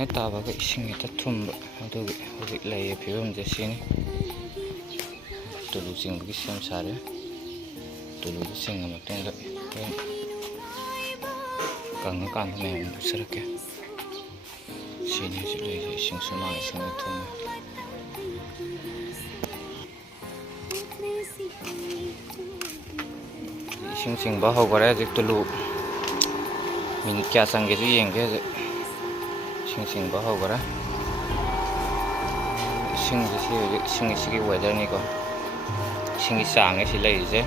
ꯍꯦꯛ ꯇꯥꯕꯒ ꯏꯁꯤꯡ ꯍꯦꯛꯇ ꯊꯨꯝꯕ, ꯑꯗꯨꯒꯤ ꯍꯧꯖꯤꯛ ꯂꯩꯔꯤꯕ ꯐꯤꯕꯝꯁꯦ ꯁꯤꯅꯤ꯫ ꯇꯨꯂꯨ ꯆꯤꯡꯕꯒꯤ ꯁꯦꯝ ꯁꯥꯔꯦ꯫ ꯇꯨꯂꯨꯗꯨ ꯆꯤꯡꯉ ꯃꯇꯨꯡꯗ ꯀꯪꯉꯀꯥꯟꯗ ꯃꯌꯥꯝ ꯎꯠꯆꯔꯛꯀꯦ꯫ ꯁꯤꯅꯤ ꯍꯧꯖꯤꯛ ꯂꯩꯔꯤꯁꯦ, ꯏꯁꯤꯡ ꯁꯨꯃꯥꯡ ꯏꯁꯤꯡꯗ ꯊꯨꯝꯃꯦ꯫ ꯏꯁꯤꯡ ꯆꯤꯡꯕ ꯍꯧꯈꯔꯦ ꯍꯧꯖꯤꯛ ꯇꯨꯂꯨ ꯃꯤꯅꯤꯠ ꯀꯌꯥ ꯆꯪꯒꯦꯁꯨ ꯌꯦꯡꯒꯦ꯫ ꯍꯧꯖꯤꯛ ꯏꯁꯤꯡ ꯆꯤꯡꯕ ꯍꯧꯈꯔꯦ꯫ ꯏꯁꯤꯡꯁꯦ ꯁꯤ ꯍꯧꯖꯤꯛ ꯏꯁꯤꯡꯒꯤ ꯋꯦꯗꯔꯅꯤꯀꯣ, ꯏꯁꯤꯡꯒꯤ ꯆꯥꯡꯅꯦ ꯁꯤ ꯂꯩꯔꯤꯁꯦ꯫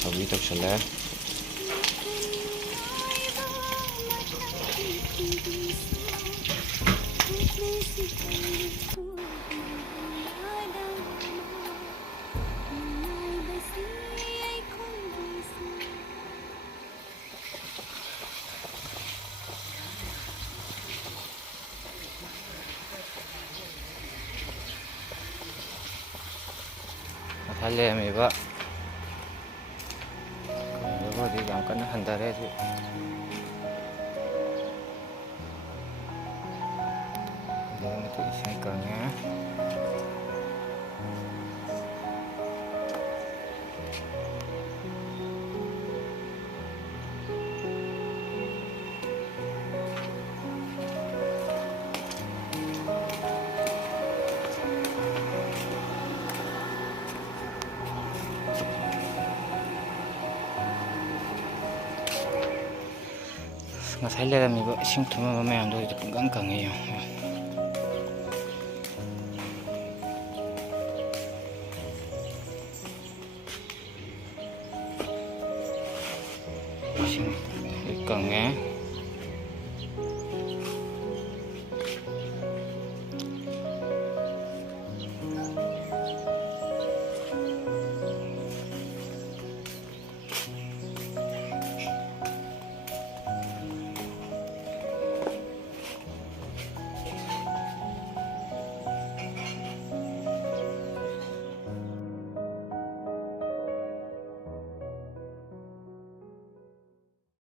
ꯁꯧꯒ꯭ꯔꯤ ꯇꯧꯁꯜꯂꯦ꯫ ꯉꯁꯥꯏ ꯂꯩꯔꯝꯃꯤꯕ ꯀꯩꯅꯣꯗꯨꯕꯨꯗꯤ ꯌꯥꯝ ꯀꯟꯅ ꯍꯟꯊꯔꯦ꯫ ꯍꯧꯖꯤꯛ ꯑꯗꯨꯛꯀꯤ ꯃꯇꯤꯛ ꯏꯁꯤꯡ ꯀꯪꯉꯦ꯫ ꯉꯁꯥꯏ ꯂꯩꯔꯝꯃꯤꯕ ꯏꯁꯤꯡ ꯊꯨꯝꯃꯝꯕ ꯃꯌꯥꯝꯗꯣ ꯍꯧꯖꯤꯛ ꯄꯨꯡꯀꯪ ꯀꯪꯉꯦ ꯌꯦꯡꯉꯣ꯫ ꯏꯁꯤꯡ ꯀꯪꯉꯦ꯫